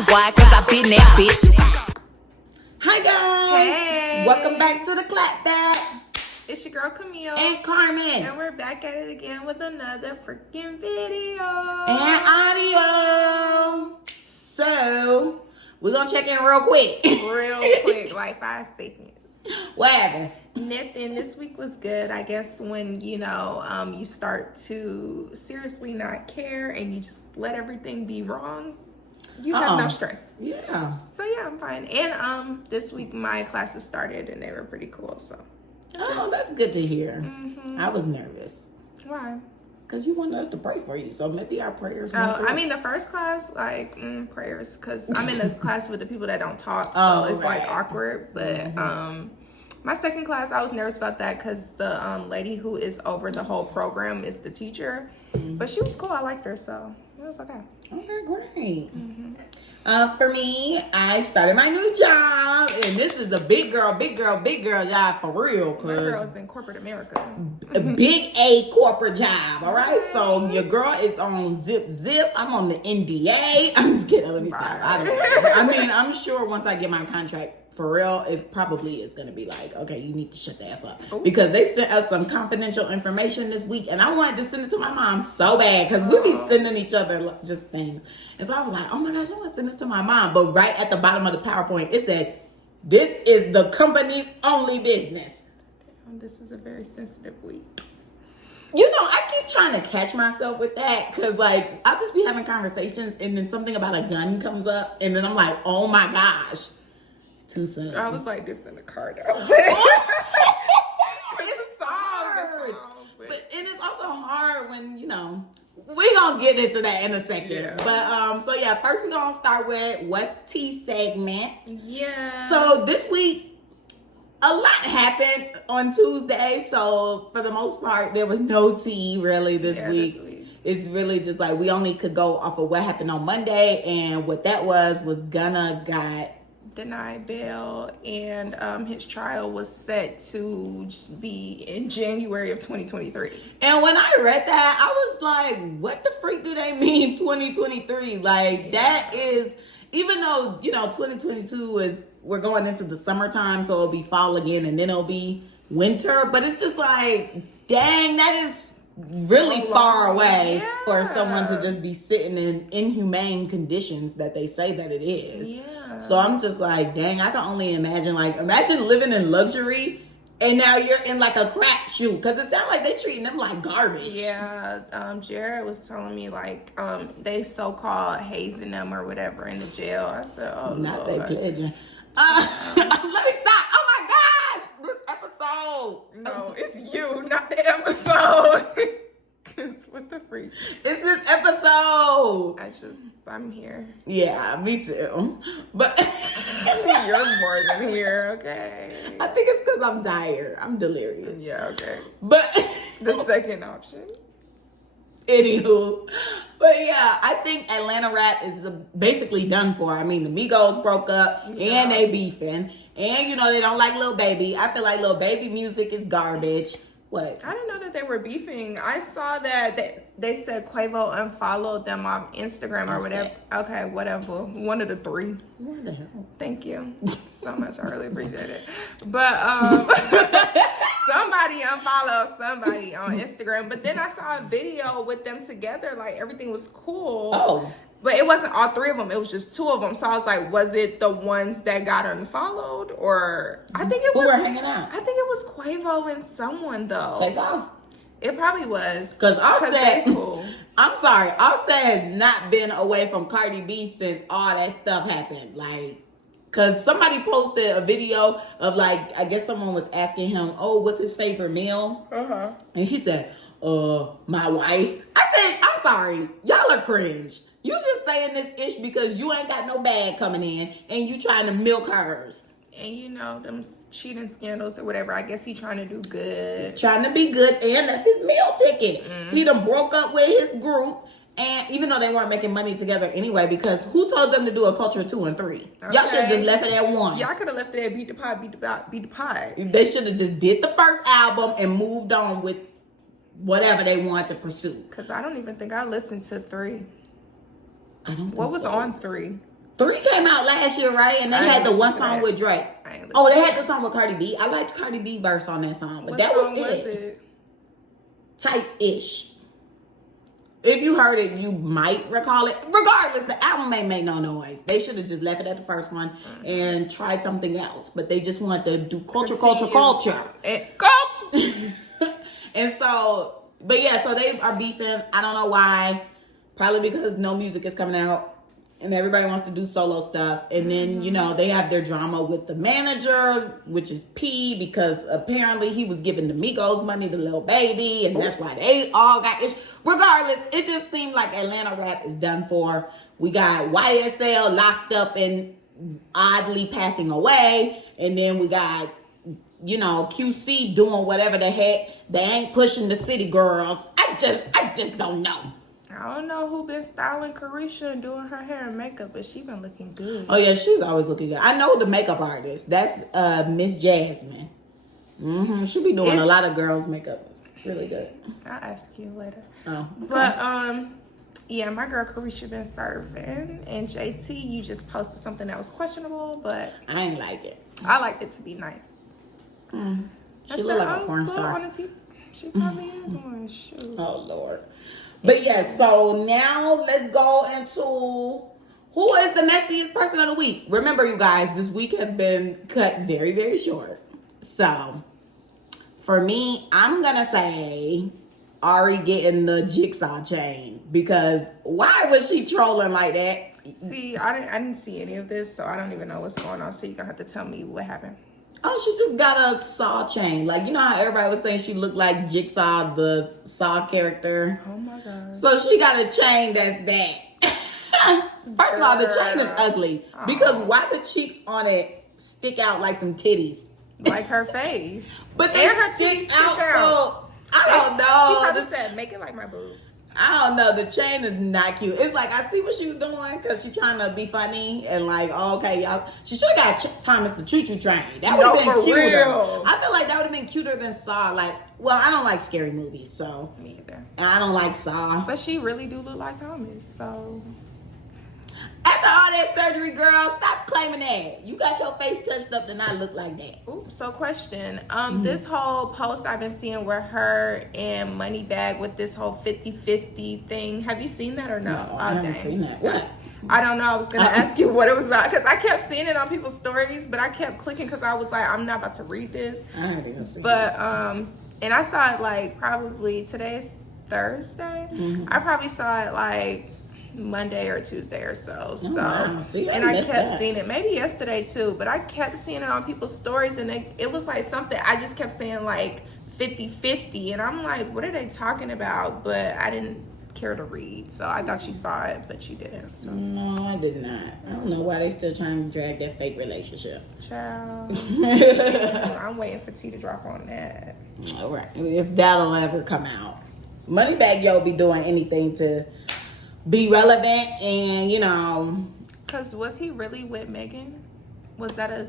pussy wide, cause I been that bitch. Hi guys! Hey! Welcome back to the Clapback. It's your girl Camille. And Carmen. And we're back at it again with another freaking video. And audio. So, we're gonna check in real quick. Real quick, like 5 seconds. What happened? Nothing. This week was good. I guess when, you start to seriously not care and you just let everything be wrong, you have no stress. Yeah. So yeah, I'm fine. And this week my classes started and they were pretty cool. So. That's good to hear. Mm-hmm. I was nervous. Why? Because you wanted us to pray for you. So maybe our prayers went through. I mean, the first class, prayers, because I'm in the class with the people that don't talk, so it's right. like awkward. But my second class, I was nervous about that because the lady who is over the whole program is the teacher, but she was cool. I liked her, so it was okay. Okay, great. For me, I started my new job, and this is a big girl job for real. My girl's in corporate America. A big A corporate job, all right? So your girl is on zip. I'm on the NDA. I'm just kidding. Let me stop. I don't know. I mean, I'm sure once I get my contract, for real, it probably is going to be like, okay, you need to shut the F up. Ooh. Because they sent us some confidential information this week, and I wanted to send it to my mom so bad because we be sending each other just things. And so I was like, oh my gosh, I want to send this to my mom. But right at the bottom of the PowerPoint, it said, this is the company's only business. This is a very sensitive week. You know, I keep trying to catch myself with that because, like, I'll just be having conversations and then something about a gun comes up and then I'm like, oh my gosh. Too soon. I was like this in the car though. It's hard. But it is also hard when, we're going to get into that in a second. Yeah. But, first we're going to start with what's tea segment. Yeah. So this week, a lot happened on Tuesday. So for the most part, there was no tea really this week. It's really just like we only could go off of what happened on Monday. And what that was Gunna got denied bail, and his trial was set to be in January of 2023. And when I read that, I was like, what the freak do they mean 2023? Like, that is, even though, 2022 is, we're going into the summertime, so it'll be fall again, and then it'll be winter. But it's just like, dang, that is really far away for someone to just be sitting in inhumane conditions that they say that it is. Yeah. So I'm just like, dang, I can only imagine, imagine living in luxury and now you're in like a crap shoot, because it sounds like they treating them like garbage. Yeah, Jared was telling me they so-called hazing them or whatever in the jail. I said, oh, not Lord. that pledging. Let me stop. Oh my gosh, this episode. No, it's you, not the episode. Cause what the freak? It's this episode. I'm here. Yeah, me too. But you're more than here, okay? I think it's because I'm tired. I'm delirious. Yeah, okay. But the second option. Anywho. But yeah, I think Atlanta rap is basically done for. I mean, the Migos broke up and they beefing. And they don't like Lil Baby. I feel like Lil Baby music is garbage. What? I didn't know that they were beefing. I saw that they said Quavo unfollowed them off Instagram or whatever. Okay, whatever. One of the three. What the hell? Thank you so much. I really appreciate it. But somebody unfollowed somebody on Instagram. But then I saw a video with them together. Like, everything was cool. Oh. But it wasn't all three of them. It was just two of them. So I was like, was it the ones that got unfollowed? Or I think it was. Who were hanging out? I think it was Quavo and someone, though. Take off. It probably was. Because Offset, cool. I'm sorry, Offset has not been away from Cardi B since all that stuff happened. Because somebody posted a video of, I guess someone was asking him, oh, what's his favorite meal? Uh-huh. And he said, my wife. I said, I'm sorry, y'all are cringe. You just saying this ish because you ain't got no bag coming in and you trying to milk hers. And them cheating scandals or whatever, I guess he trying to do good. Trying to be good, and that's his meal ticket. Mm-hmm. He done broke up with his group, and even though they weren't making money together anyway, because who told them to do a Culture 2 and 3? Okay. Y'all should have just left it at 1. Y'all could have left it at Beat the Pie. They should have just did the first album and moved on with whatever they wanted to pursue. Because I don't even think I listened to 3. I don't think What was so. on 3? 3 came out last year, right? And they had the one song with Drake. Oh, they had the song with Cardi B. I liked Cardi B verse on that song, but that was it. Type-ish. If you heard it, you might recall it. Regardless, the album ain't make no noise. They should have just left it at the first one and tried something else. But they just wanted to do culture. And so, but yeah, so they are beefing. I don't know why. Probably because no music is coming out. And everybody wants to do solo stuff. And then, you know, they have their drama with the manager, which is P, because apparently he was giving the Migos money to Lil Baby. And that's why they all got issues. Regardless, it just seemed like Atlanta rap is done for. We got YSL locked up and oddly passing away. And then we got, you know, QC doing whatever the heck. They ain't pushing the city girls. I just don't know. I don't know who been styling Carisha and doing her hair and makeup, but she been looking good. Oh yeah, she's always looking good. I know the makeup artist. That's Miss Jasmine. She be doing a lot of girls' makeup. It's really good. I'll ask you later. Oh, okay. But yeah, my girl Carisha been serving, and JT, you just posted something that was questionable, but I ain't like it. I liked it to be nice. She look like a porn star. She probably is one. Shoot. Oh Lord. But yeah, so now let's go into who is the messiest person of the week. Remember, you guys, this week has been cut very, very short. So for me, I'm gonna say Ari getting the jigsaw chain, because why was she trolling like that? See, I didn't see any of this, so I don't even know what's going on. So you're gonna have to tell me what happened. Oh, she just got a Saw chain. Like, you know how everybody was saying she looked like Jigsaw, the Saw character? Oh my God. So she got a chain that's that. First of all, the chain is ugly. Because why the cheeks on it stick out like some titties? Like her face. But then her titties stick out. So, I don't know. She probably said, make it like my boobs. I don't know. The chain is not cute. It's like, I see what she was doing because she's trying to be funny and like, oh, okay, y'all. She should have got Thomas the Choo Choo Train. That would have been cuter. Real. I feel like that would have been cuter than Saw. Like, well, I don't like scary movies, so. Me either. And I don't like Saw. But she really do look like Thomas, so. After all that surgery, girl, stop claiming that. You got your face touched up to not look like that. Ooh, so question. This whole post I've been seeing where her and Moneybagg with this whole 50-50 thing. Have you seen that or no? No, I haven't seen that. What? I don't know. I was going to ask you what it was about. Because I kept seeing it on people's stories, but I kept clicking because I was like, I'm not about to read this. I haven't even seen it. But, and I saw it like probably today's Thursday. I probably saw it like Monday or Tuesday or so. Wow. See, and I kept seeing it, maybe yesterday too, but I kept seeing it on people's stories, and it was like something, I just kept saying like 50-50, and I'm like, what are they talking about? But I didn't care to read, so I thought you saw it, but you didn't. So. No, I did not. I don't know why they still trying to drag that fake relationship. Child. I'm waiting for T to drop on that. All right, if that'll ever come out. Moneybagg Yo be doing anything to be relevant, and you know, because was he really with Megan? Was that a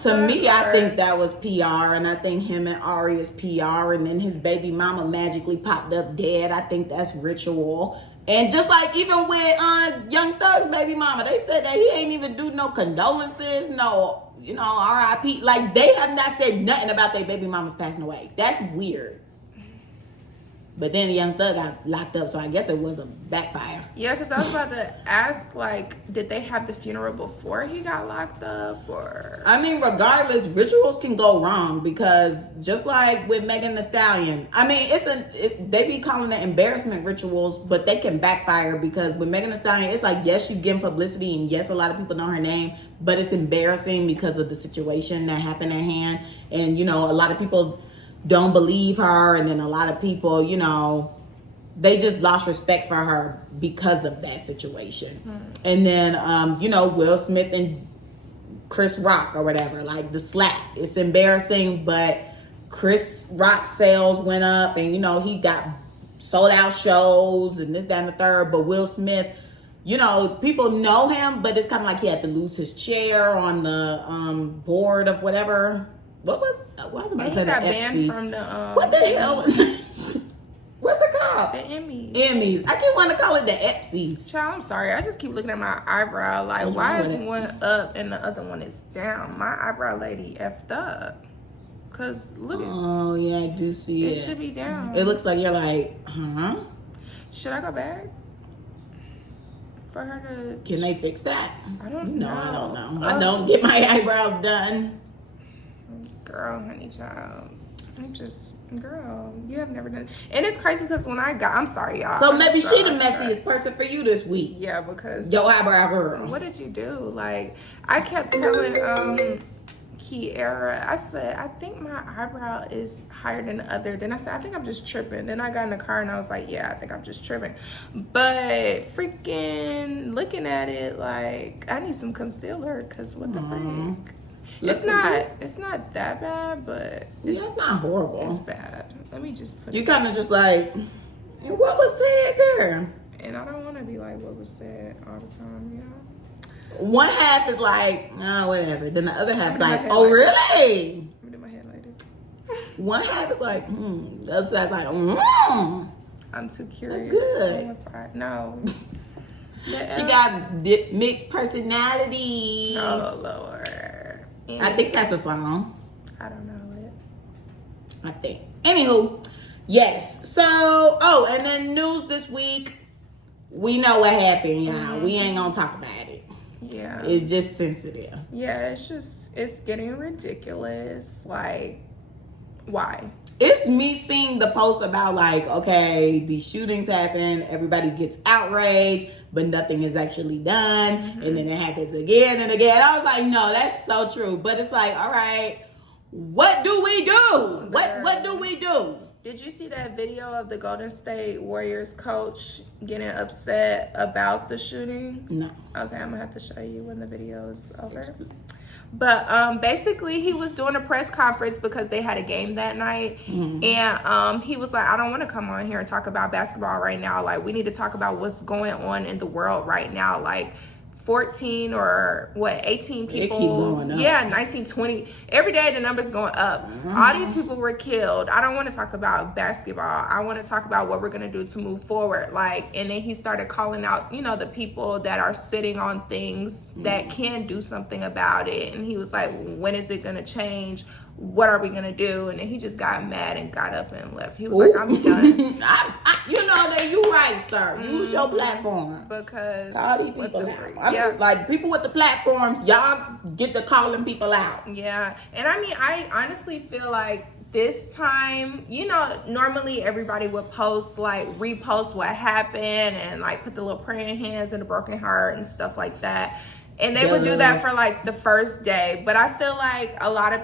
to me, I think that was PR, and I think him and Ari is PR, and then his baby mama magically popped up dead. I think that's ritual. And just like even with Young Thug's baby mama, they said that he ain't even do no condolences, no, you know, RIP. Like, they have not said nothing about their baby mamas passing away. That's weird. But then Young Thug got locked up, so I guess it was a backfire. Yeah, because I was about to ask, like, did they have the funeral before he got locked up, or? I mean, regardless, rituals can go wrong, because just like with Megan Thee Stallion, I mean, they be calling it embarrassment rituals, but they can backfire, because with Megan Thee Stallion, it's like, yes, she's getting publicity, and yes, a lot of people know her name, but it's embarrassing because of the situation that happened at hand, and, you know, a lot of people don't believe her, and then a lot of people, you know, they just lost respect for her because of that situation. And then you know, Will Smith and Chris Rock or whatever, like the slap, it's embarrassing, but Chris Rock's sales went up, and you know, he got sold out shows and this, that, and the third. But Will Smith, you know, people know him, but it's kind of like he had to lose his chair on the board of whatever. What was I about to say? He got banned from the what the hell was what's it called? called? The Emmys. Emmys. I keep wanting to call it the Epsies. Child, I'm sorry. I just keep looking at my eyebrow. Like, why is one up and the other one is down? My eyebrow lady effed up. Cause look at. Oh yeah, I do see it. It should be down. It looks like you're like, huh? Should I go back for her to? Can they fix that? I don't know. I don't know. I don't get my eyebrows done. Girl, honey, child. Girl, you have never done. And it's crazy because when I'm sorry, y'all. So maybe she the messiest person for you this week. Yeah, because your eyebrow girl. What did you do? Like, I kept telling Kiara, I said, I think my eyebrow is higher than the other. Then I said, I think I'm just tripping. Then I got in the car and I was like, yeah, I think I'm just tripping. But freaking looking at it, like, I need some concealer because what the freak? It's not that bad, but it's not horrible. It's bad. Let me just put you kind of just like, and what was said, girl? And I don't want to be like what was said all the time, you know? One half is like, no, whatever. Then the other half is like, oh, really? Let me do my head like this. One half is like, The other side's like, I'm too curious. That's good. No. She got mixed personalities. Oh, Lord. I think that's a song. I don't know it. I think. Anywho, yes. So, and then news this week. We know what happened, y'all. Mm-hmm. We ain't gonna talk about it. Yeah. It's just sensitive. Yeah, it's getting ridiculous. Like, why? It's me seeing the post about like, okay, these shootings happen, everybody gets outraged, but nothing is actually done. Mm-hmm. And then it happens again and again. I was like, no, that's so true. But it's like, all right, what do we do? What do we do? Did you see that video of the Golden State Warriors coach getting upset about the shooting? No. Okay, I'm gonna have to show you when the video is over. But basically, he was doing a press conference because they had a game that night. Mm-hmm. And he was like, I don't want to come on here and talk about basketball right now. Like, we need to talk about what's going on in the world right now. Like, 14 or 18 people. It keep going up. Yeah, 19, 20. Every day the number's going up. Mm-hmm. All these people were killed. I don't want to talk about basketball. I want to talk about what we're going to do to move forward. Like, and then he started calling out, the people that are sitting on things that can do something about it. And he was like, when is it going to change? What are we going to do? And then he just got mad and got up and left. He was like, I'm done. That you right, sir. Use your platform. Because call these people out. I'm just like, people with the platforms, y'all get to calling people out. Yeah. And I mean, I honestly feel like this time, normally everybody would repost what happened and like put the little praying hands and the broken heart and stuff like that. And they would do that for like the first day. But I feel like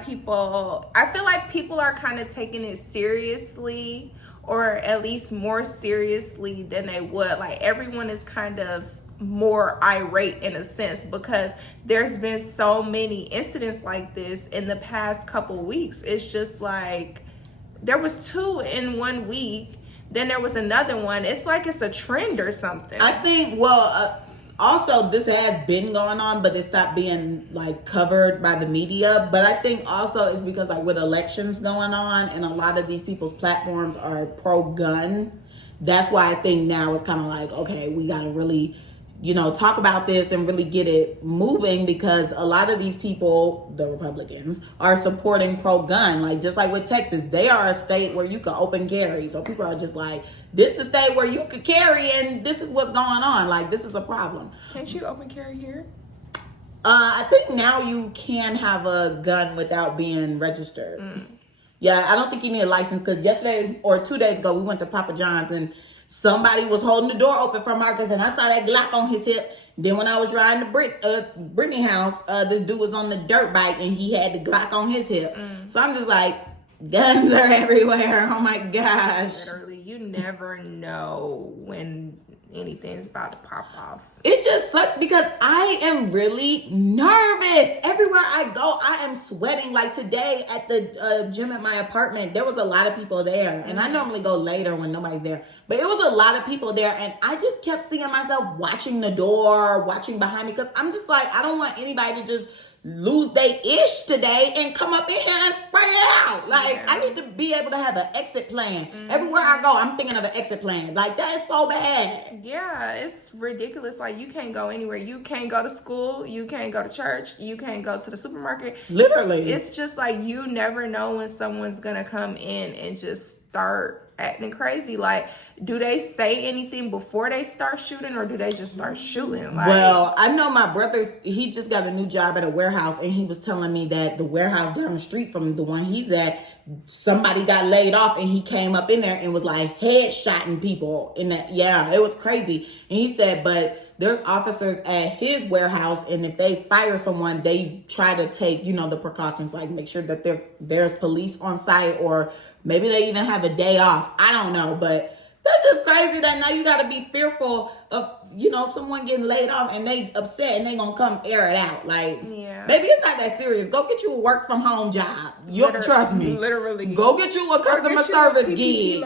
people are kind of taking it seriously, or at least more seriously than they would. Like, everyone is kind of more irate in a sense because there's been so many incidents like this in the past couple weeks. It's just like there was 2 in 1 week, then there was another one. It's like it's a trend or something. I think, also, this has been going on, but it stopped being like covered by the media. But I think also it's because like with elections going on and a lot of these people's platforms are pro-gun. That's why I think now it's kind of like, okay, we got to really, talk about this and really get it moving, because a lot of these people, the Republicans, are supporting pro-gun. Like, just like with Texas, they are a state where you can open carry. So people are just like, this is the state where you could carry and this is what's going on. Like, this is a problem. Can't you open carry here? I think now you can have a gun without being registered. Yeah, I don't think you need a license, because yesterday or 2 days ago, we went to Papa John's and somebody was holding the door open for Marcus, and I saw that Glock on his hip. Then when I was riding to Brittany house, this dude was on the dirt bike and he had the Glock on his hip. So I'm just like, guns are everywhere. Oh my gosh. Literally, you never know when anything's about to pop off. It just sucks because I am really nervous. Everywhere I go, I am sweating. Like today at the gym at my apartment, there was a lot of people there. And I normally go later when nobody's there. But it was a lot of people there. And I just kept seeing myself watching the door, watching behind me. Because I'm just like, I don't want anybody to just lose their ish today and come up in here and spray it out. Like, I need to be able to have an exit plan. Everywhere I go, I'm thinking of an exit plan. Like, that is so bad. Yeah, it's ridiculous. Like, you can't go anywhere. You can't go to school. You can't go to church. You can't go to the supermarket. Literally. It's just like you never know when someone's going to come in and just start acting crazy. Like, do they say anything before they start shooting, or do they just start shooting? Like, well, I know my brother's, he just got a new job at a warehouse, and he was telling me that the warehouse down the street from the one he's at, somebody got laid off, and he came up in there and was like headshotting people in that. Yeah, it was crazy. And he said, but there's officers at his warehouse, and if they fire someone, they try to take, you know, the precautions, like make sure that there's police on site, or maybe they even have a day off. I don't know, but that's just crazy that now you got to be fearful of, you know, someone getting laid off and they upset and they gonna come air it out. Like, maybe it's not that serious. Go get you a work from home job. You trust me. Literally. Go get you a customer service gig.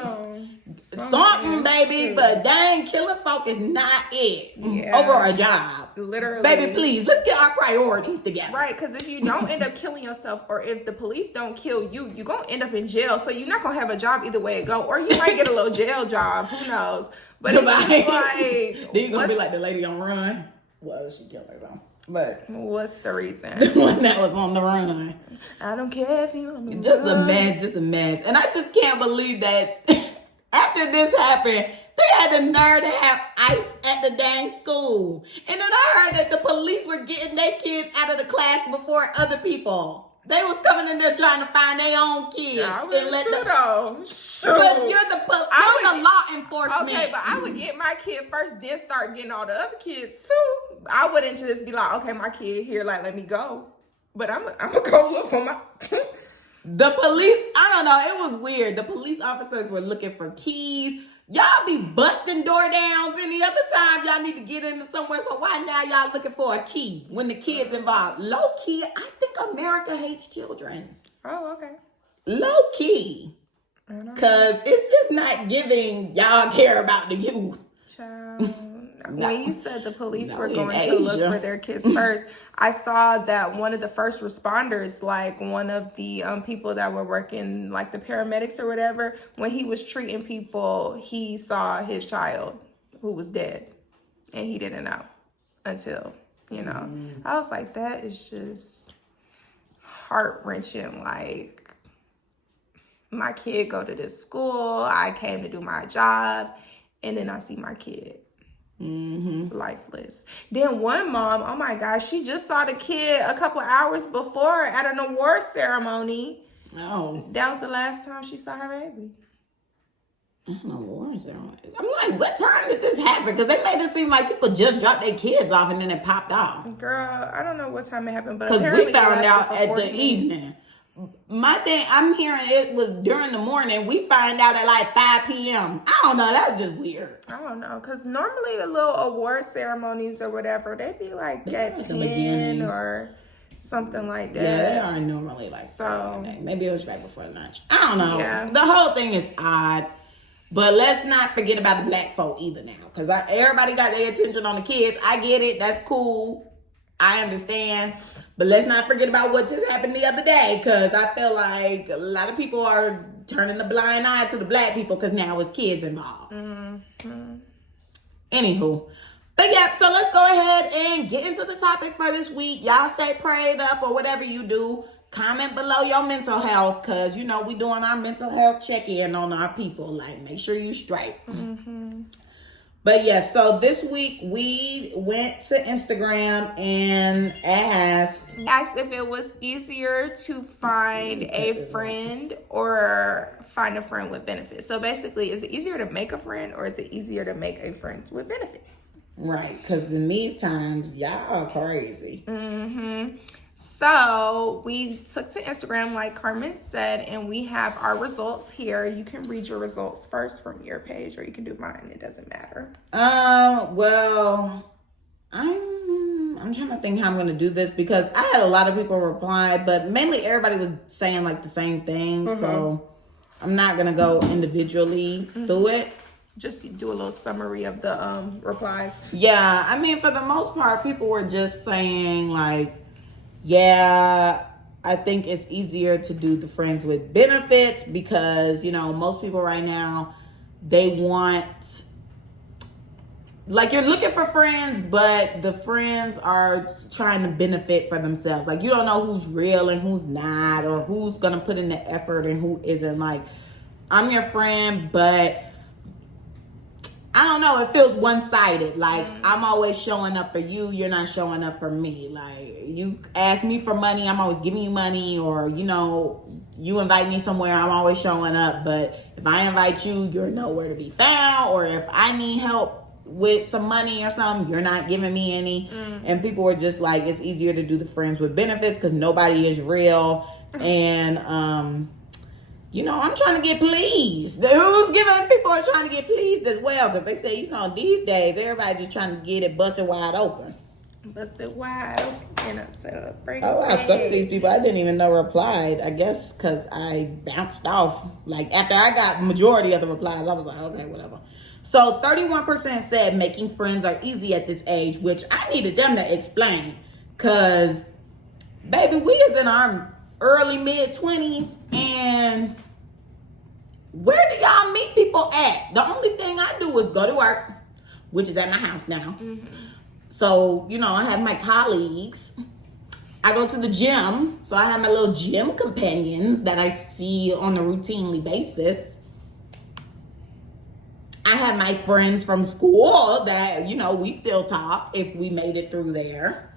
Something, baby, but dang, killing folk is not it over a job. Literally. Baby, please, let's get our priorities together. Right, because if you don't end up killing yourself, or if the police don't kill you, you're going to end up in jail. So you're not going to have a job either way it go. Or you might get a little jail job. Who knows? But it's just like... Then you're going to be like the lady on Run. Well, she killed herself. But what's the reason? The one that was on the run. I don't care if you're on the just run. Just a mess. And I just can't believe that... After this happened, they had the nerve to have ice at the dang school. And then I heard that the police were getting their kids out of the class before other people. They was coming in there trying to find their own kids. I would and let too, them. though. Sure. But you're the law enforcement. Okay, but I would get my kid first, then start getting all the other kids too. I wouldn't just be like, okay, my kid here, like, let me go. But I'm gonna go look for my... The police, I don't know, it was weird. The police officers were looking for keys. Y'all be busting door downs any other time y'all need to get into somewhere. So why now y'all looking for a key when the kid's involved? Low key, I think America hates children. Oh, okay. Low key. Because it's just not giving y'all care about the youth. Child. When you said the police were going to look for their kids first, I saw that one of the first responders, like one of the people that were working, like the paramedics or whatever, when he was treating people, he saw his child who was dead, and he didn't know until, you know. I was like, that is just heart-wrenching. Like, my kid go to this school, I came to do my job, and then I see my kid lifeless. Then one mom, oh my gosh, she just saw the kid a couple hours before at an award ceremony. Oh. That was the last time she saw her baby. An award ceremony. I'm like, what time did this happen? Because they made it seem like people just dropped their kids off and then it popped off. Girl, I don't know what time it happened, but because apparently we found out at the 40 evening. My thing, I'm hearing it was during the morning. We find out at like 5 p.m. I don't know. That's just weird. I don't know. Because normally the little award ceremonies or whatever, they be like at 10 or something like that. Yeah, they are normally like so. Maybe it was right before lunch. I don't know. Yeah. The whole thing is odd. But let's not forget about the black folk either now. Because everybody got their attention on the kids. I get it. That's cool. I understand. But let's not forget about what just happened the other day, because I feel like a lot of people are turning a blind eye to the black people because now it's kids involved. Anywho. But yeah, so let's go ahead and get into the topic for this week. Y'all stay prayed up or whatever you do. Comment below your mental health, because, you know, we doing our mental health check-in on our people. Like, make sure you straight. But yeah, so this week we went to Instagram and asked if it was easier to find a friend or find a friend with benefits. So basically, is it easier to make a friend or is it easier to make a friend with benefits? Right, because in these times, y'all are crazy. So we took to Instagram, like Carmen said, and we have our results here. You can read your results first from your page, or you can do mine. It doesn't matter. Well, I'm trying to think how I'm going to do this, because I had a lot of people reply, but mainly everybody was saying like the same thing. So I'm not going to go individually through it. Just do a little summary of the replies. Yeah, I mean, for the most part, people were just saying like, Yeah, I think it's easier to do the friends with benefits because, you know, most people right now, they want, like, you're looking for friends, but the friends are trying to benefit for themselves. Like, you don't know who's real and who's not, or who's going to put in the effort and who isn't. Like, I'm your friend, but I don't know, it feels one-sided. Like, I'm always showing up for you, you're not showing up for me. Like, you ask me for money, I'm always giving you money, or, you know, you invite me somewhere, I'm always showing up. But if I invite you, you're nowhere to be found. Or if I need help with some money or something, you're not giving me any. And people were just like, it's easier to do the friends with benefits because nobody is real. And, you know, I'm trying to get pleased. Who's giving? People are trying to get pleased as well, because they say, you know, these days everybody just trying to get it busted wide open. Busted wide open and celebrate. Oh wow, some of these people I didn't even know replied. I guess because I bounced off. Like, after I got majority of the replies, I was like, okay, whatever. So 31% said making friends are easy at this age, which I needed them to explain, because baby, we is in our early mid-20s, and where do y'all meet people at? The only thing I do is go to work, which is at my house now. So, you know, I have my colleagues. I go to the gym, so I have my little gym companions that I see on a routinely basis. I have my friends from school that, you know, we still talk if we made it through there.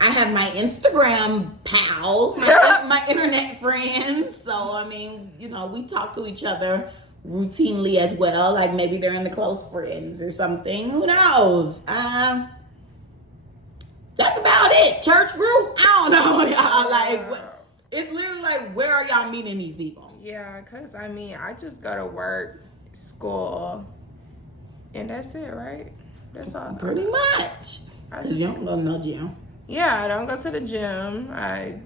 I have my Instagram pals, my internet friends. So, I mean, you know, we talk to each other routinely as well. Like, maybe they're in the close friends or something. Who knows? That's about it. Church group? I don't know, y'all. Like, it's literally like, where are y'all meeting these people? Yeah, because, I mean, I just go to work, school, and that's it, right? That's all. Pretty much. Because you don't go to no gym. Yeah, I don't go to the gym. I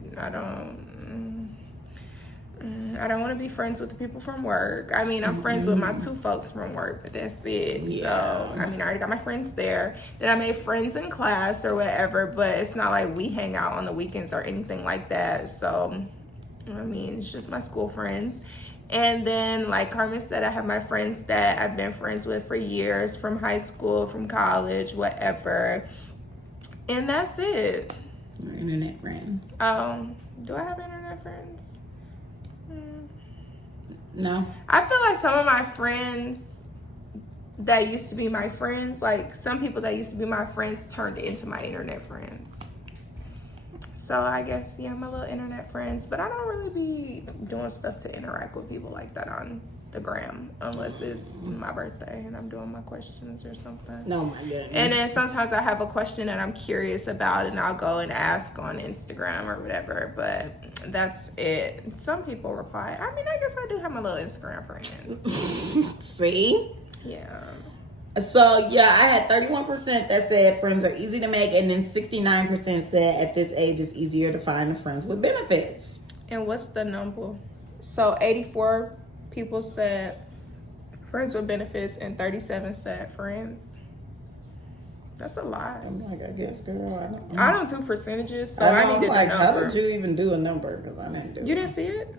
don't want to be friends with the people from work. I mean, I'm friends with my two folks from work, but that's it. Yeah. So, I mean, I already got my friends there. Then I made friends in class or whatever, but it's not like we hang out on the weekends or anything like that. So, I mean, it's just my school friends. And then, like Carmen said, I have my friends that I've been friends with for years, from high school, from college, whatever. And that's it. Your internet friends. Do I have internet friends? No. I feel like some of my friends that used to be my friends, like some people that used to be my friends turned into my internet friends. So I guess, yeah, my little internet friends. But I don't really be doing stuff to interact with people like that on the gram, unless it's my birthday and I'm doing my questions or something. No, my goodness. And then sometimes I have a question that I'm curious about, and I'll go and ask on Instagram or whatever. But that's it. Some people reply. I mean, I guess I do have my little Instagram friends. See? Yeah. So, yeah, I had 31% that said friends are easy to make, and then 69% said at this age it's easier to find friends with benefits. And what's the number? So 84 people said friends with benefits and 37 said friends. That's a lot. I'm like, I guess, girl, I don't do percentages, so I needed the number. How did you even do a number? Because I didn't do it. You didn't see it?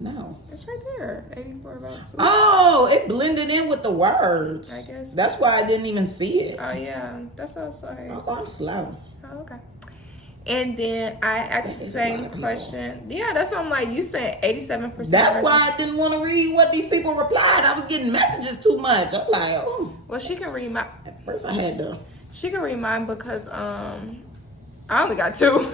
No. It's right there. 84 votes. Oh, it blended in with the words. I guess. That's why I didn't even see it. Oh, yeah. That's what I was like. Oh, I'm slow. Oh, okay. And then I asked the same question. Yeah, that's what I'm like. You said 87%. That's why I didn't want to read what these people replied. I was getting messages too much. I'm like, oh. Well, she can read my. At first, I had to. She can read mine because I only got 2.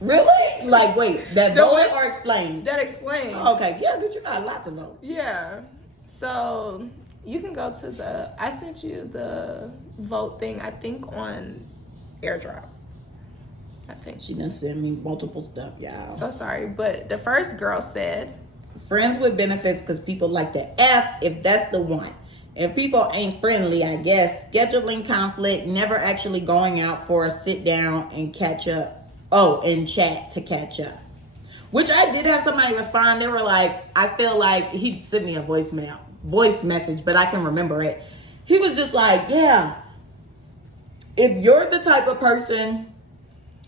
Really? Like, wait, that voted or explained? That explained. Oh, okay, yeah, because you got a lot to vote. Yeah. So you can go to I sent you the vote thing, I think, on AirDrop. I think. She done sent me multiple stuff, y'all. So sorry, but the first girl said, friends with benefits because people like to F if that's the one. If people ain't friendly, I guess. Scheduling conflict, never actually going out for a sit down and catch up. Oh, and chat to catch up. Which I did have somebody respond. They were like, I feel like he sent me a voice message, but I can remember it. He was just like, yeah, if you're the type of person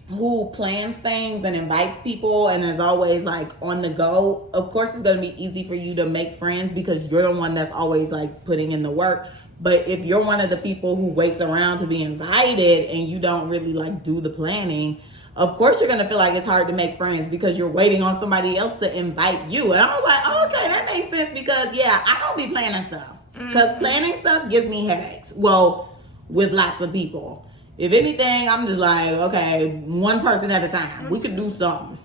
who plans things and invites people and is always like on the go, of course it's going to be easy for you to make friends because you're the one that's always like putting in the work. But if you're one of the people who waits around to be invited and you don't really like do the planning, of course you're going to feel like it's hard to make friends because you're waiting on somebody else to invite you. And I was like, oh, okay, that makes sense because yeah, I don't be planning stuff because planning stuff gives me headaches. Well, with lots of people. If anything, I'm just like, okay, one person at a time. We could do something.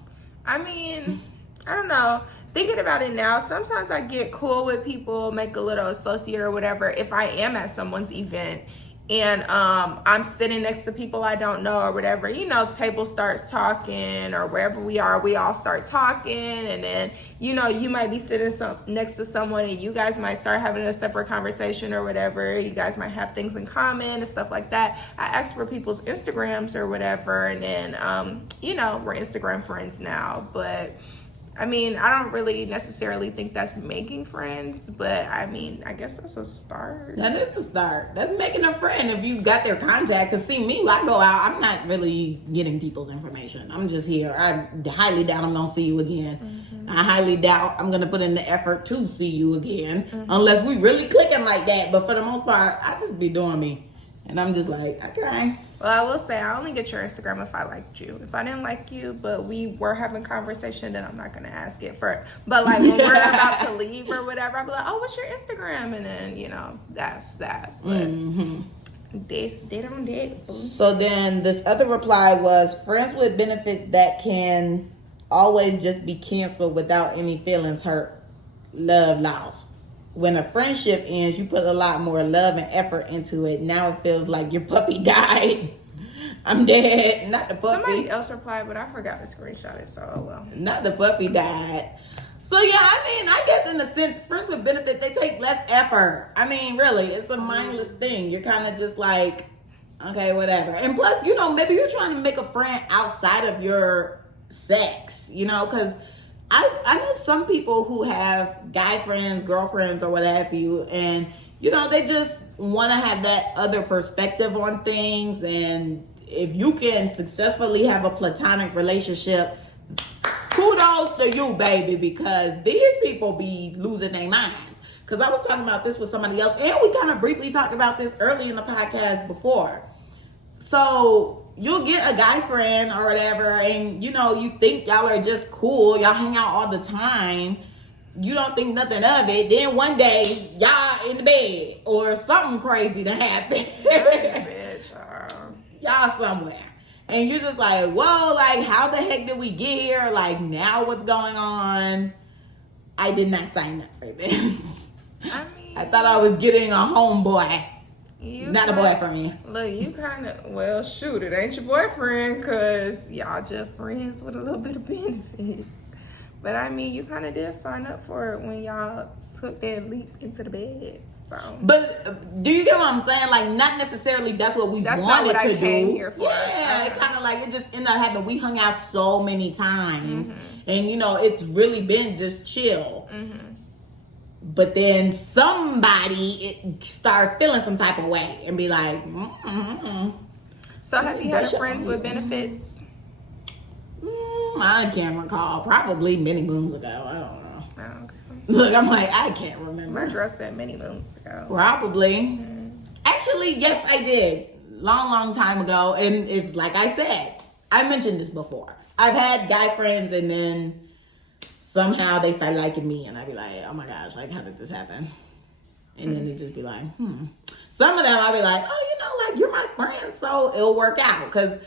I mean, I don't know. Thinking about it now, sometimes I get cool with people, make a little associate or whatever if I am at someone's event and I'm sitting next to people I don't know or whatever. You know, table starts talking or wherever we are, we all start talking. And then, you know, you might be sitting next to someone and you guys might start having a separate conversation or whatever. You guys might have things in common and stuff like that. I ask for people's Instagrams or whatever. And then, you know, we're Instagram friends now. But I mean, I don't really necessarily think that's making friends, but I mean, I guess that's a start. That is a start. That's making a friend if you got their contact. Because see, me, I go out, I'm not really getting people's information. I'm just here. I highly doubt I'm going to see you again. I highly doubt I'm going to put in the effort to see you again. Unless we really clicking like that. But for the most part, I just be doing me. And I'm just like, okay. Well, I will say, I only get your Instagram if I liked you. If I didn't like you, but we were having conversation, then I'm not going to ask it for. But like when we're about to leave or whatever, I'll be like, oh, what's your Instagram? And then, you know, that's that. But they don't date. So then this other reply was, friends with benefits that can always just be canceled without any feelings hurt, love lost. When a friendship ends, you put a lot more love and effort into it. Now it feels like your puppy died. I'm dead. Not the puppy. Somebody else replied, but I forgot to screenshot it, so oh well. Not the puppy died. So yeah, I mean, I guess in a sense, friends with benefit, they take less effort. I mean, really, it's a mindless thing. You're kind of just like, okay, whatever. And plus, you know, maybe you're trying to make a friend outside of your sex, you know, because I know some people who have guy friends, girlfriends, or what have you, and, you know, they just want to have that other perspective on things. And if you can successfully have a platonic relationship, kudos to you, baby, because these people be losing their minds. Because I was talking about this with somebody else, and we kind of briefly talked about this early in the podcast before. So you'll get a guy friend or whatever, and you know, you think y'all are just cool, y'all hang out all the time, you don't think nothing of it, then one day y'all in the bed or something crazy to happen. Y'all somewhere, and you're just like, whoa, like how the heck did we get here? Like, now what's going on? I did not sign up for this. I thought I was getting a homeboy. Not a boyfriend. Look, you kind of, well, shoot, it ain't your boyfriend because y'all just friends with a little bit of benefits. But I mean, you kind of did sign up for it when y'all took that leap into the bed. So. But do you get what I'm saying? Like, not necessarily that's what we wanted not what to I came do. Here for. Yeah, it kind of like it just ended up happening. We hung out so many times, and you know, it's really been just chill. But then somebody start feeling some type of way and be like, So have you had friends with benefits? I can't recall. Probably many moons ago. I don't know. Oh, okay. Look, I'm like, I can't remember. My girl said many moons ago. Probably. Actually, yes, I did. Long time ago. And it's like I said, I mentioned this before. I've had guy friends and then somehow they start liking me, and I be like, oh my gosh, like, how did this happen? And then they just be like, Some of them I be like, oh, you know, like, you're my friend, so it'll work out. Because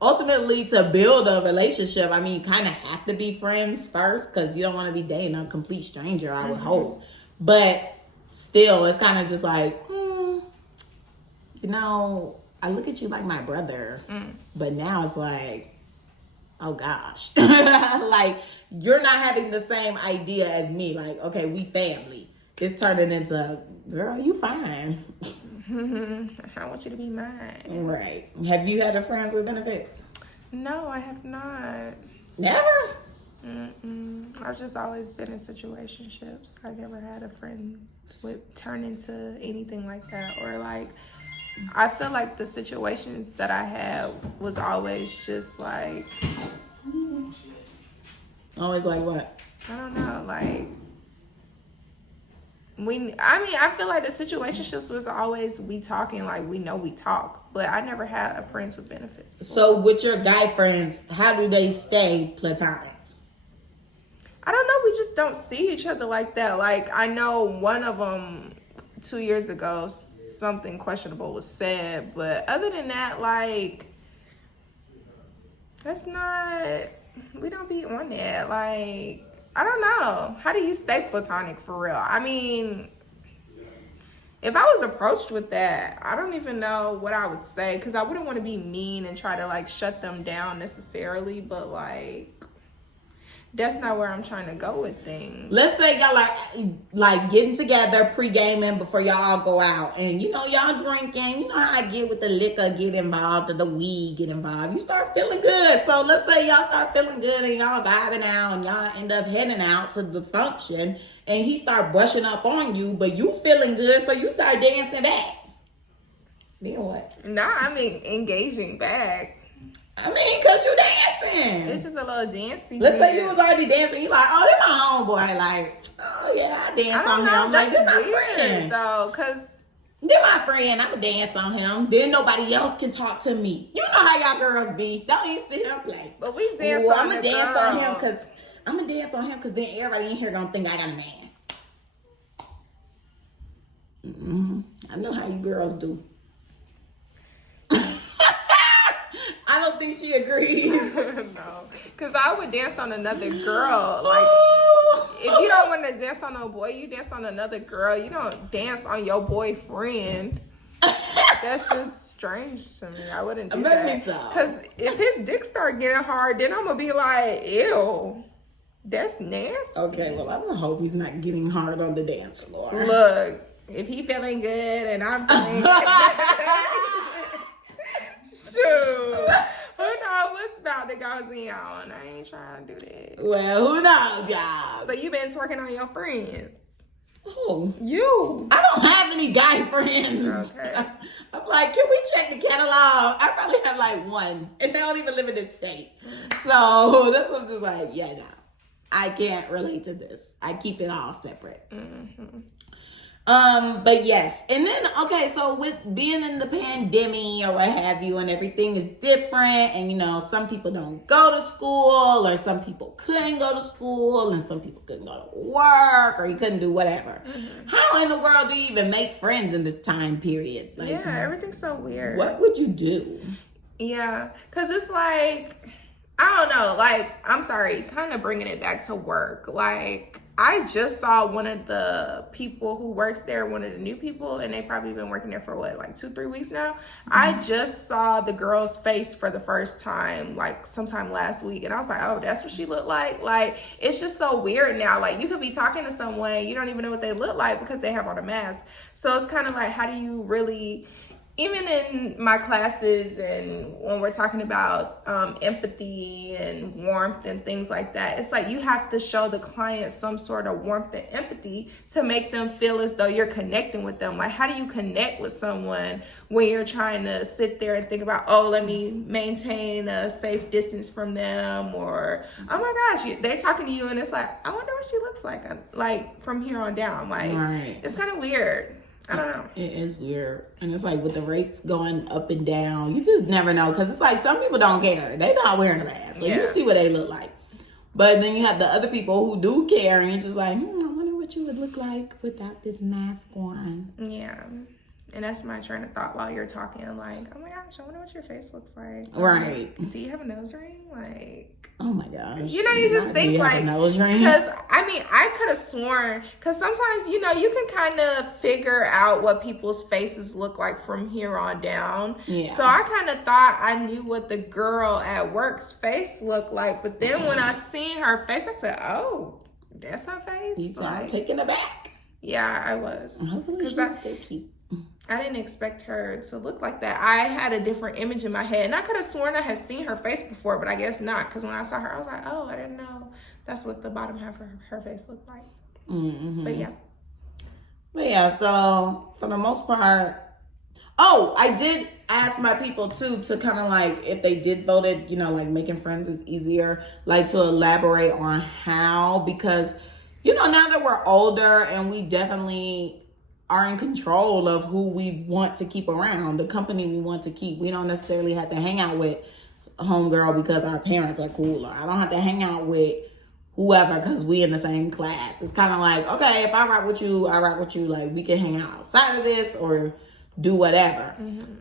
ultimately, to build a relationship, I mean, you kind of have to be friends first, because you don't want to be dating a complete stranger, I would hope. But still, it's kind of just like, you know, I look at you like my brother, but now it's like, oh gosh. Like, you're not having the same idea as me. Like, okay, we family. It's turning into, girl, you fine. I want you to be mine. Right. Have you had a friends with benefits? No, I have not. Never? I've just always been in situationships. I never had a friend would turn into anything like that. Or like, I feel like the situations that I had was always just like... Always like what? I don't know, like... I feel like the situationships was always we talking, like we know we talk, but I never had a friends with benefits. So with your guy friends, how do they stay platonic? I don't know. We just don't see each other like that. Like, I know one of them 2 years ago, something questionable was said, but other than that, like, that's not, we don't be on that. Like, I don't know. How do you stay platonic for real? I mean, if I was approached with that, I don't even know what I would say, because I wouldn't want to be mean and try to, like, shut them down necessarily, but, like, that's not where I'm trying to go with things. Let's say y'all like getting together, pre-gaming before y'all go out, and you know y'all drinking. You know how I get with the liquor get involved or the weed get involved. You start feeling good. So let's say y'all start feeling good and y'all vibing out and y'all end up heading out to the function, and he start brushing up on you, but you feeling good, so you start dancing back. Then what? Nah, I mean engaging back. I mean, cause you dancing. It's just a little dancing. Let's say you was already dancing. You like, oh, that's my homeboy. Like, oh yeah, I dance on him. I'm like, that's my friend though, cause they're my friend. I'ma dance on him. Then nobody else can talk to me. You know how y'all girls be. Don't even sit here and play. But we dance on I'ma dance on him cause I'ma dance on him cause then everybody in here gonna think I got a man. I know how you girls do. I don't think she agrees. No, because I would dance on another girl. Like, if you don't want to dance on no boy, you dance on another girl. You don't dance on your boyfriend. That's just strange to me. I wouldn't do that. Maybe so. Because if his dick start getting hard, then I'm going to be like, ew, that's nasty. Okay, well, I'm going to hope he's not getting hard on the dance floor. Look, if he feeling good and I'm feeling good. Shoot. Who knows what's about to go on? I ain't trying to do that. Well, who knows, y'all? So you been twerking on your friends? Oh, You. I don't have any guy friends. Okay. I'm like, can we check the catalog? I probably have like one, and they don't even live in this state. So that's what I'm just like, yeah, no, I can't relate to this. I keep it all separate. Mm-hmm. But yes, and then okay, so with being in the pandemic or what have you, and everything is different, and you know, some people don't go to school, or some people couldn't go to school, and some people couldn't go to work, or you couldn't do whatever. Mm-hmm. How in the world do you even make friends in this time period? Like, yeah, everything's so weird. What would you do? Yeah, because it's like, I don't know, like, I'm sorry, kind of bringing it back to work. Like, I just saw one of the people who works there, one of the new people, and they probably been working there for what, like 2-3 weeks now. Mm-hmm. I just saw the girl's face for the first time, like sometime last week, and I was like, oh, that's what she looked like. Like, it's just so weird now. Like, you could be talking to someone, you don't even know what they look like because they have on a mask. So it's kind of like, how do you really, even in my classes and when we're talking about empathy and warmth and things like that, it's like you have to show the client some sort of warmth and empathy to make them feel as though you're connecting with them. Like, how do you connect with someone when you're trying to sit there and think about, oh, let me maintain a safe distance from them, or, oh my gosh, they talking to you and it's like, I wonder what she looks like from here on down. Like, right. It's kind of weird. I don't know. It is weird. And it's like with the rates going up and down, you just never know. Because it's like some people don't care. They're not wearing a mask. So you see what they look like. But then you have the other people who do care. And you're just like, I wonder what you would look like without this mask on. Yeah. And that's my train of thought while you're talking. Like, oh my gosh, I wonder what your face looks like. Right. Do you have a nose ring? Like, oh my gosh. You know, you just think like, because I mean, I could have sworn, because sometimes, you know, you can kind of figure out what people's faces look like from here on down. Yeah. So I kind of thought I knew what the girl at work's face looked like. But then when I seen her face, I said, oh, that's her face? You sound taken aback. Yeah, I was. Hopefully she stay cute. I didn't expect her to look like that. I had a different image in my head, and I could have sworn I had seen her face before, but I guess not, because when I saw her, I was like, oh, I didn't know that's what the bottom half of her face looked like. Mm-hmm. But yeah, so for the most part, Oh, I did ask my people too to kind of like, if they did voted, you know, like making friends is easier, like to elaborate on how, because, you know, now that we're older and we definitely are in control of who we want to keep around, the company we want to keep. We don't necessarily have to hang out with a homegirl because our parents are cool, or I don't have to hang out with whoever because we in the same class. It's kind of like, okay, if I rock with you, I rock with you. Like, we can hang out outside of this or do whatever.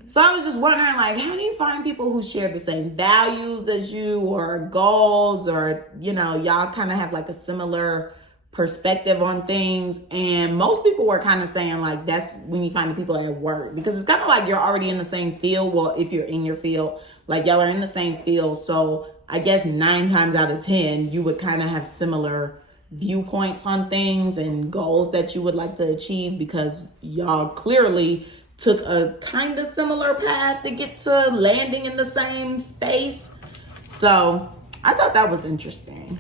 So I was just wondering, like, how do you find people who share the same values as you or goals, or, you know, y'all kind of have like a similar perspective on things? And most people were kind of saying like that's when you find the people at work, because it's kind of like you're already in the same field. Well, if you're in your field, like y'all are in the same field, so I guess 9 times out of 10 you would kind of have similar viewpoints on things and goals that you would like to achieve, because y'all clearly took a kind of similar path to get to landing in the same space. So I thought that was interesting.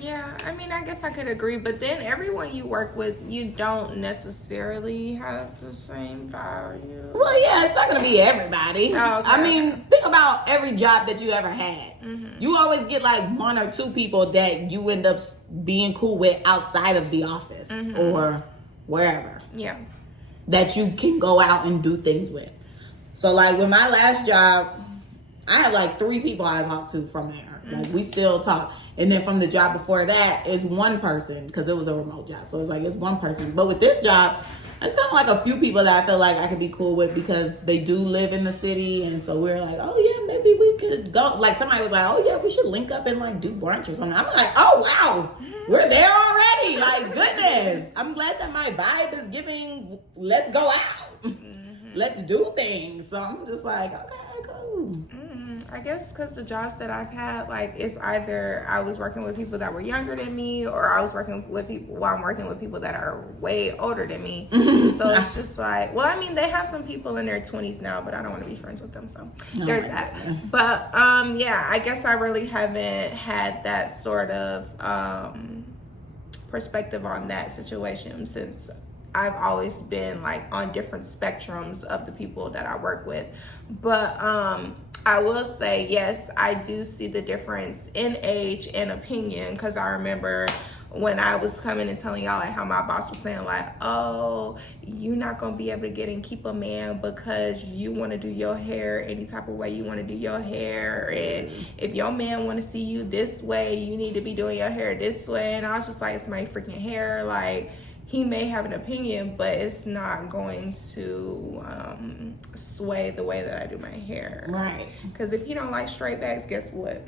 Yeah, I mean, I guess I could agree, but then everyone you work with, you don't necessarily have the same value. Well, yeah, it's not going to be everybody. Oh, okay. I mean, think about every job that you ever had. You always get like 1 or 2 people that you end up being cool with outside of the office or wherever. Yeah. That you can go out and do things with. So like with my last job, I have like 3 people I talk to from there. Like, we still talk. And then from the job before that is 1 person, because it was a remote job. So it's like, it's 1 person. But with this job, it's kind of like a few people that I feel like I could be cool with, because they do live in the city. And so we're like, oh yeah, maybe we could go. Like, somebody was like, oh yeah, we should link up and like do brunch or something. I'm like, oh wow, we're there already. Like, goodness. I'm glad that my vibe is giving, let's go out. Let's do things. So I'm just like, okay, cool. I guess because the jobs that I've had, like, it's either I was working with people that were younger than me, or I was working with people, well, I'm working with people that are way older than me. So it's just like, well, I mean, they have some people in their 20s now, but I don't want to be friends with them. So there's that. But yeah, I guess I really haven't had that sort of perspective on that situation, since I've always been like on different spectrums of the people that I work with. But I will say, yes, I do see the difference in age and opinion, because I remember when I was coming and telling y'all like how my boss was saying like, oh, you're not gonna be able to get and keep a man because you want to do your hair any type of way you want to do your hair, and if your man want to see you this way, you need to be doing your hair this way. And I was just like, it's my freaking hair. Like, he may have an opinion, but it's not going to sway the way that I do my hair. Right. Because if you don't like straight backs, guess what?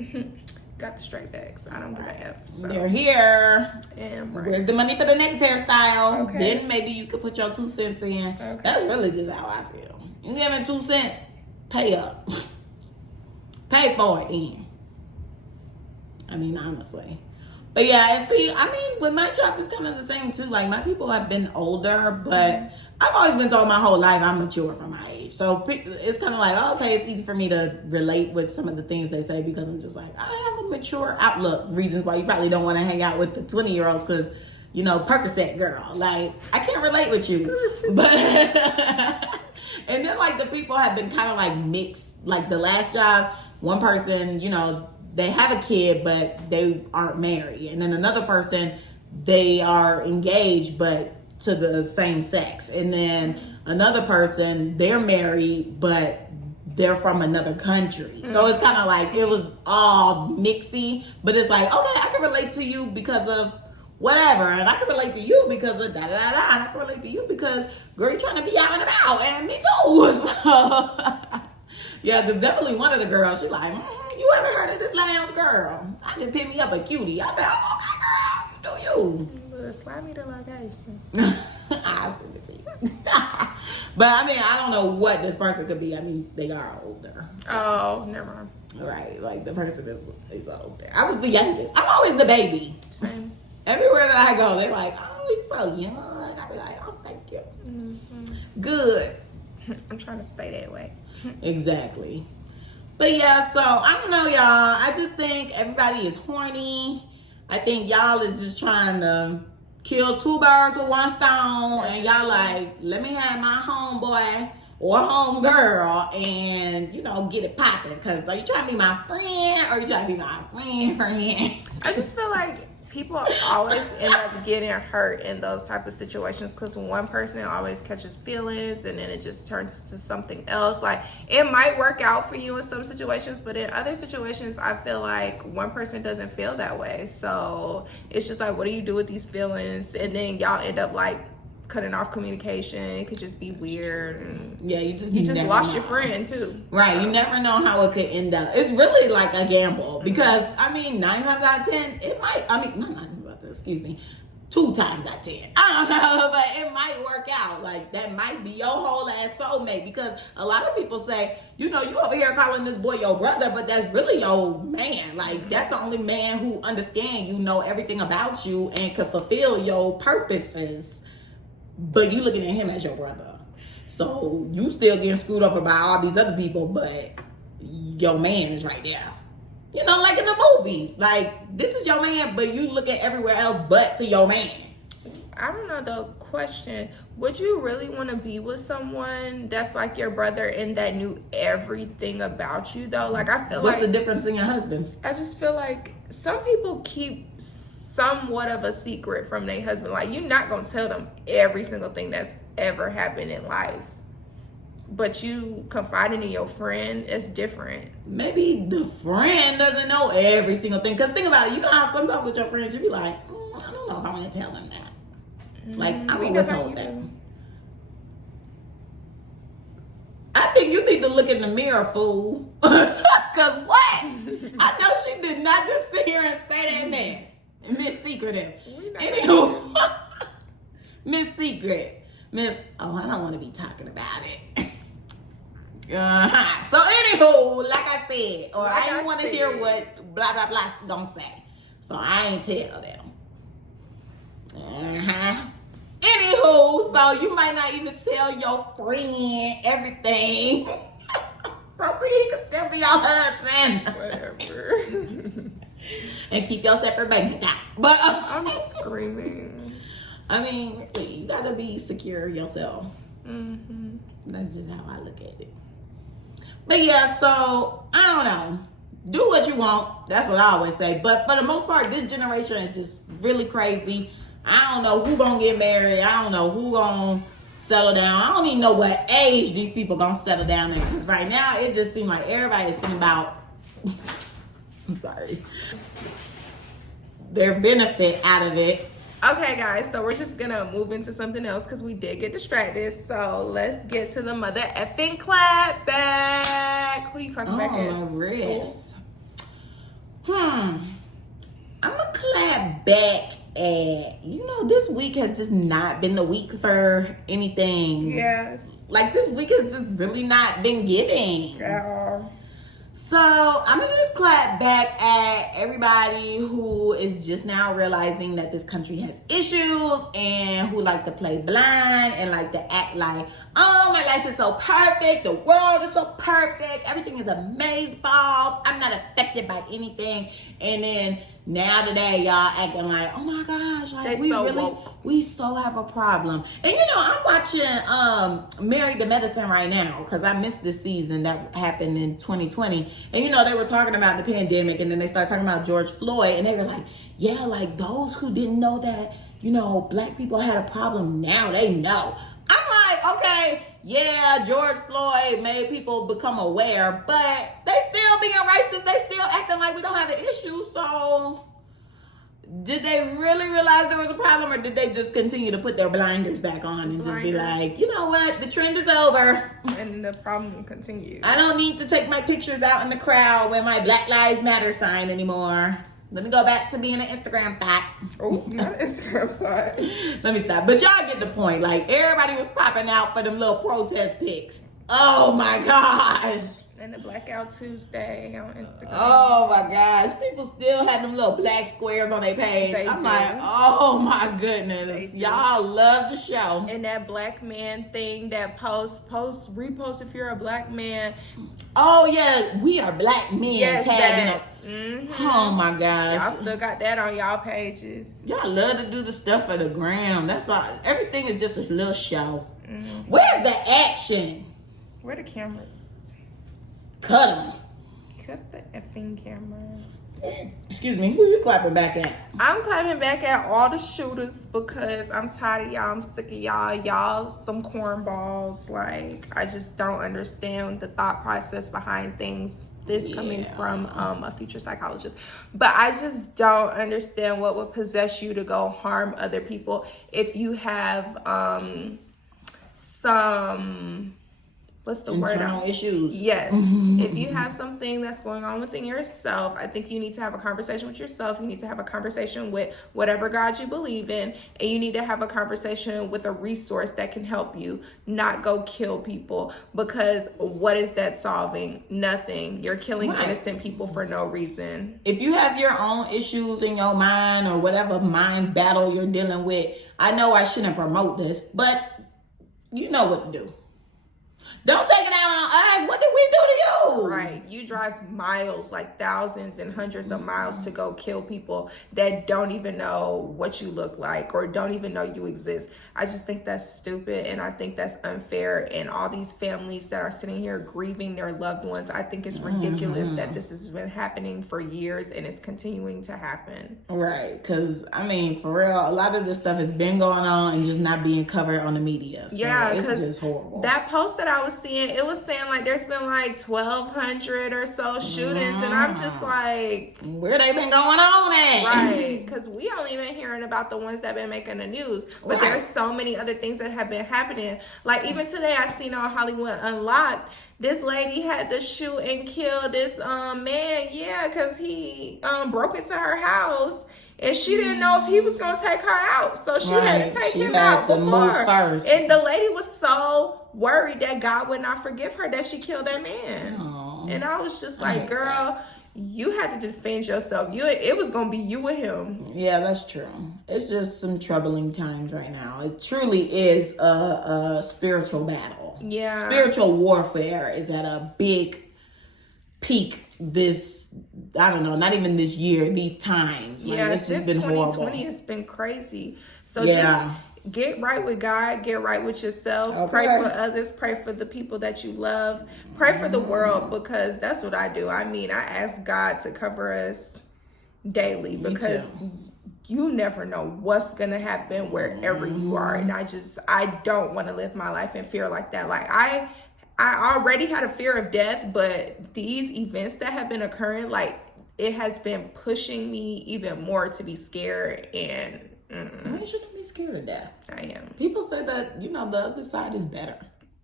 Got the straight backs. I don't give a F. So. They're here. And where's the money for the next hairstyle? Okay. Then maybe you could put your 2 cents in. Okay. That's really just how I feel. You giving 2 cents, pay up. Pay for it then. I mean, honestly. But yeah, and see, I mean, with my jobs, it's kind of the same too. Like, my people have been older, but I've always been told my whole life I'm mature for my age. So it's kind of like, oh, okay, it's easy for me to relate with some of the things they say, because I'm just like, I have a mature outlook. Reasons why you probably don't want to hang out with the 20-year-olds, because, you know, Percocet girl. Like, I can't relate with you. But and then like the people have been kind of like mixed. Like the last job, one person, you know, they have a kid, but they aren't married. And then another person, they are engaged, but to the same sex. And then another person, they're married, but they're from another country. So it's kind of like, it was all mixy, but it's like, okay, I can relate to you because of whatever. And I can relate to you because of da-da-da-da. And I can relate to you because, girl, you're trying to be out and about. And me too. So, yeah, there's definitely one of the girls, she's like, you ever heard of this lounge girl? I just picked me up a cutie. I said, oh, okay, girl, you do you. Slide me the location. I'll send it to you. But I mean, I don't know what this person could be. I mean, they are older. So. Oh, never mind. Right, like the person is older. I was the youngest. I'm always the baby. Same. Everywhere that I go, they're like, oh, you're so young. I be like, oh, thank you. Good. I'm trying to stay that way. Exactly. But yeah, so I don't know, y'all. I just think everybody is horny. I think y'all is just trying to kill 2 birds with 1 stone. And y'all like, let me have my homeboy or home girl and, you know, get it popping. Because are you trying to be my friend or are you trying to be my friend? I just feel like people always end up getting hurt in those type of situations because one person always catches feelings and then it just turns into something else. Like, it might work out for you in some situations, but in other situations, I feel like one person doesn't feel that way. So it's just like, what do you do with these feelings? And then y'all end up like cutting off communication. It could just be weird. And yeah, you just lost your friend too. Right, you never know how it could end up. It's really like a gamble because I mean, 9 times out of 10, it might. I mean, not 9 times out of 10. Excuse me, 2 times out of 10. I don't know, but it might work out. Like that might be your whole ass soulmate because a lot of people say, you know, you over here calling this boy your brother, but that's really your man. Like that's the only man who understands you, know everything about you, and can fulfill your purposes. But you looking at him as your brother. So you still getting screwed up about all these other people, but your man is right there. You know, like in the movies. Like, this is your man, but you looking everywhere else but to your man. I don't know the question. Would you really want to be with someone that's like your brother and that knew everything about you, though? Like, I feel What's the difference in your husband? I just feel like some people keep somewhat of a secret from their husband. Like, you're not gonna tell them every single thing that's ever happened in life, but you confiding in your friend is different. Maybe the friend doesn't know every single thing. Because think about it, you know how sometimes with your friends you be like, I don't know if I want to tell them that. Like, I'm gonna withhold that. I think you need to look in the mirror, fool. Because what? I know she did not just sit here and say that man. Miss Secretive. Anywho, Miss Secret. Miss, oh, I don't want to be talking about it. So anywho, like I said, or I didn't want to hear what blah, blah, blah gonna say. So I ain't tell them. Anywho, so you might not even tell your friend everything. So see, he can still be your husband. Whatever. And keep your separate bank account. But I'm screaming. I mean, you gotta be secure yourself. Mm-hmm. That's just how I look at it. But yeah, so I don't know. Do what you want. That's what I always say. But for the most part, this generation is just really crazy. I don't know who gonna get married. I don't know who gonna settle down. I don't even know what age these people gonna settle down in. Because right now, it just seems like everybody is thinking about I'm sorry. Their benefit out of it. Okay, guys, so we're just gonna move into something else because we did get distracted. So let's get to the mother effing clapback. Who you clapping back as? Oh, my wrist. I'm a clap back at, you know, this week has just not been the week for anything. Yes. Like, this week has just really not been giving. Yeah. So I'm gonna just clap back at everybody who is just now realizing that this country has issues and who like to play blind and like to act like, oh, my life is so perfect, the world is so perfect, everything is amazeballs, I'm not affected by anything. And then now today y'all acting like, oh my gosh, like we so have a problem. And you know, I'm watching Married to Medicine right now because I missed this season that happened in 2020. And you know, they were talking about the pandemic and then they started talking about George Floyd and they were like, yeah, like those who didn't know that, you know, black people had a problem, now they know. I'm like, okay, yeah, George Floyd made people become aware, but they still being racist. They still acting like we don't have an issue. So did they really realize there was a problem, or did they just continue to put their blinders back on and just be like, you know what, the trend is over. And the problem continues. I don't need to take my pictures out in the crowd with my Black Lives Matter sign anymore. Let me go back to being an Instagram thot. Oh, not an Instagram thot. Let me stop. But y'all get the point. Like, everybody was popping out for them little protest pics. Oh, my gosh. And the Blackout Tuesday on Instagram. Oh, my gosh. People still had them little black squares on their page. I'm like, oh, my goodness. Y'all love the show. And that black man thing, that repost if you're a black man. Oh, yeah. We are black men. Yes, tagging that. Mm-hmm. Oh, my gosh. Y'all still got that on y'all pages. Y'all love to do the stuff for the gram. That's all. Everything is just a little show. Mm-hmm. Where's the action? Where the cameras? Cut them. Cut the effing camera. Excuse me, who you clapping back at? I'm clapping back at all the shooters because I'm tired of y'all. I'm sick of y'all. Y'all some cornballs. Like, I just don't understand the thought process behind things. This coming from a future psychologist. But I just don't understand what would possess you to go harm other people if you have some... What's the word? Internal issues. Yes. If you have something that's going on within yourself, I think you need to have a conversation with yourself. You need to have a conversation with whatever God you believe in. And you need to have a conversation with a resource that can help you not go kill people. Because what is that solving? Nothing. You're killing innocent people for no reason. If you have your own issues in your mind or whatever mind battle you're dealing with, I know I shouldn't promote this, but you know what to do. Don't take it out on us. What did we do to you? Right. You drive miles, like thousands and hundreds of miles to go kill people that don't even know what you look like or don't even know you exist. I just think that's stupid and I think that's unfair. And all these families that are sitting here grieving their loved ones, I think it's ridiculous that this has been happening for years and it's continuing to happen. Right. Because, I mean, for real, a lot of this stuff has been going on and just not being covered on the media. So yeah, it's just horrible. That post that I was seeing, it was saying like there's been like 1,200 or so shootings, and I'm just like, where they been going on at? Right, because we only been hearing about the ones that been making the news, but there's so many other things that have been happening. Like even today, I seen on Hollywood Unlocked, this lady had to shoot and kill this man, because he broke into her house. And she didn't know if he was going to take her out. So she had to take him out before. First. And the lady was so worried that God would not forgive her that she killed that man. Aww. And I was just like, girl, you had to defend yourself. It was going to be you and him. Yeah, that's true. It's just some troubling times right now. It truly is a spiritual battle. Yeah. Spiritual warfare is at a big peak this, I don't know, not even this year, these times. Like, it's just been 2020 horrible. has been crazy. So just get right with God, get right with yourself, pray for others, pray for the people that you love, pray for the world, because that's what I do. I mean, I ask God to cover us daily because you never know what's gonna happen wherever you are. And I don't want to live my life in fear like that. Like I already had a fear of death, but these events that have been occurring, like, it has been pushing me even more to be scared. And you shouldn't be scared of death. I am. People say that, the other side is better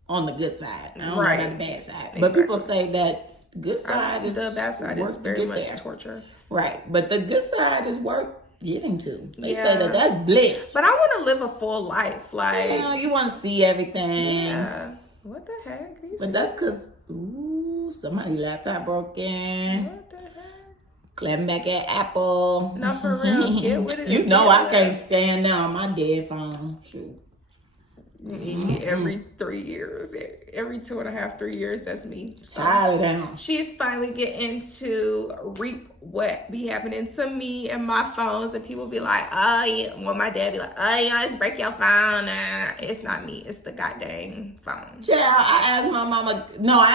on the good side. I don't know about the bad side. Exactly. But people say that the good side is the bad side is very much torture. Right. But the good side is worth getting to. They say that that's bliss. But I want to live a full life. Like, you want to see everything. Yeah. What the heck? But that's because, somebody's laptop broken. What the heck? Clapping back at Apple. No, for real. Get with it. I can't stand now my dead phone. Shoot. Every 3 years. Every 2.5, 3 years, that's me. So tired of that. She's finally getting to reap what be happening to me and my phones, and people be like, oh yeah, when my dad be like, oh yeah, let's break your phone. Nah, it's not me, it's the goddamn phone. Yeah, I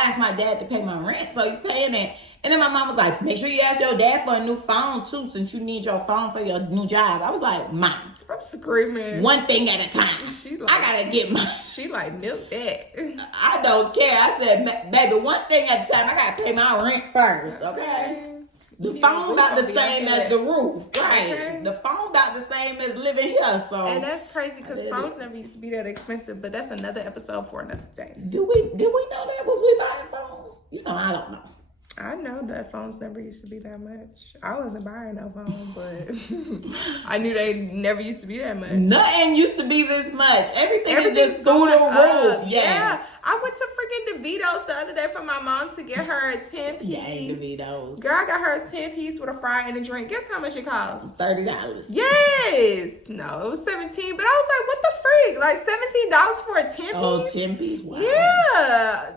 asked my dad to pay my rent, so he's paying it. And then my mom was like, make sure you ask your dad for a new phone too, since you need your phone for your new job. I was like, Mom, I'm screaming. One thing at a time. I gotta get my. She like, milk that. I don't care. I said, baby, one thing at a time. I gotta pay my rent first, okay? The phone about the same as the roof, right? Okay. The phone about the same as living here, so. And that's crazy because phones never used to be that expensive, but that's another episode for another day. Did we know that? Was we buying phones? I don't know. I know that phones never used to be that much. I wasn't buying no phone, but I knew they never used to be that much. Nothing used to be this much. Everything is just through the roof. Yeah. I went to freaking DeVito's the other day for my mom to get her a 10-piece. Yeah, DeVito's. Girl, I got her a 10-piece with a fry and a drink. Guess how much it cost? $30. Yes. No, it was $17. But I was like, what the freak? Like $17 for a 10-piece? Oh, 10-piece? Wow. Yeah.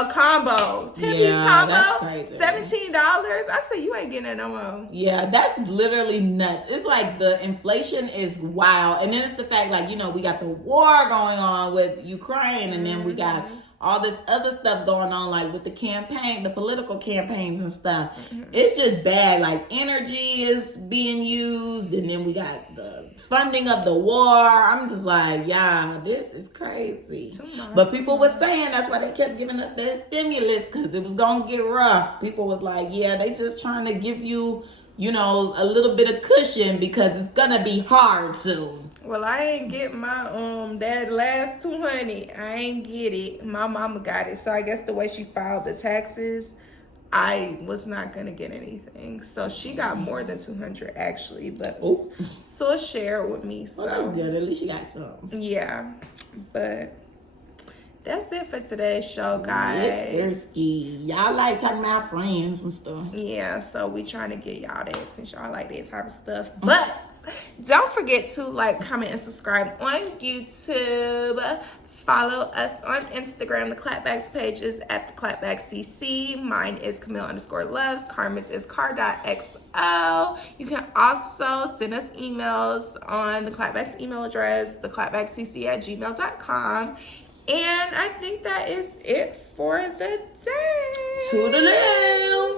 A combo. 10-piece combo. That's crazy. $17. I said, you ain't getting that no more. Yeah, that's literally nuts. It's like the inflation is wild. And then it's the fact, like, we got the war going on with Ukraine, and then we got all this other stuff going on, like with the campaign, the political campaigns and stuff. It's just bad. Like energy is being used, and then we got the funding of the war. I'm just like, yeah, this is crazy. But people were saying that's why they kept giving us that stimulus, because it was gonna get rough. People was like, yeah, they just trying to give you, you know, a little bit of cushion because it's gonna be hard soon. Well, I ain't get my that last $200. I ain't get it. My mama got it. So I guess the way she filed the taxes, I was not gonna get anything. So she got more than $200 actually, but so share it with me. So well, that's good. At least you got some. Yeah, but that's it for today's show, guys. Yes, sirski. Y'all like talking about friends and stuff. Yeah, so we trying to get y'all that since y'all like that type of stuff. But don't forget to like, comment, and subscribe on YouTube. Follow us on Instagram. The Clapback's page is at theclapbackcc. Mine is Camille_loves. Carmen's is car.xo. You can also send us emails on the Clapback's email address, theclapbackcc@gmail.com. And I think that is it for the day. Toodaloo.